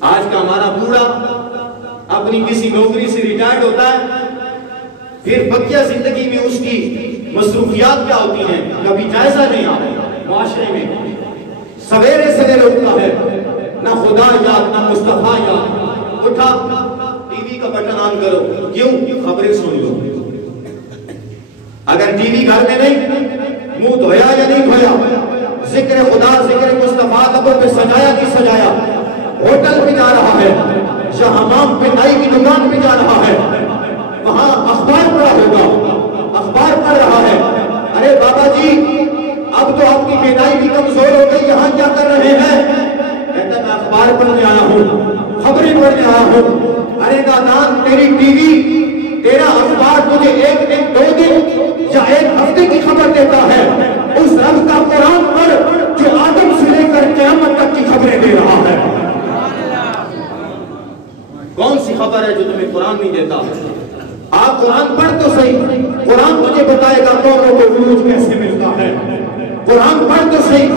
آج کا ہمارا بوڑھا اپنی کسی نوکری سے ریٹائرڈ ہوتا ہے، پھر بقیہ زندگی میں اس کی مصروفیات کیا ہوتی ہیں کبھی جائزہ نہیں آتا۔ معاشرے میں سویرے سویرے اٹھتا ہے، نہ خدا یاد نہ مصطفیٰ یاد، اٹھا ٹی وی کا بٹن آن کرو، کیوں؟ خبریں سن لو۔ اگر ٹی وی گھر میں نہیں، منہ دھویا یا نہیں دھویا، ذکر خدا ذکر مصطفیٰ قبر پہ سجایا نہیں سجایا، ہوٹل پہ جا رہا ہے یا حمام پہ نائی کی دکان پہ جا رہا ہے، وہاں اخبار پڑھا ہوگا، اخبار پڑھ رہا ہے، ارے بابا جی اب تو آپ کی بینائی بھی کمزور ہو گئی، یہاں کیا کر رہے ہیں؟ کہتا میں اخبار پڑھنے آیا ہوں، خبریں پڑھنے آیا ہوں۔ ارے نادان، تیری ٹی وی، تیرا اخبار تجھے ایک دن، دو دن یا ایک ہفتے کی خبر دیتا ہے، اس رب کا قرآن پڑھ جو آدم سے لے کر قیامت تک کی خبریں دے رہا ہے۔ کون سی خبر ہے جو تمہیں قرآن نہیں دیتا؟ آپ قرآن پڑھ تو صحیح، قرآن تجھے بتائے گا قوموں کو عروج کیسے ملتا ہے، قرآن پڑھ تو صحیح،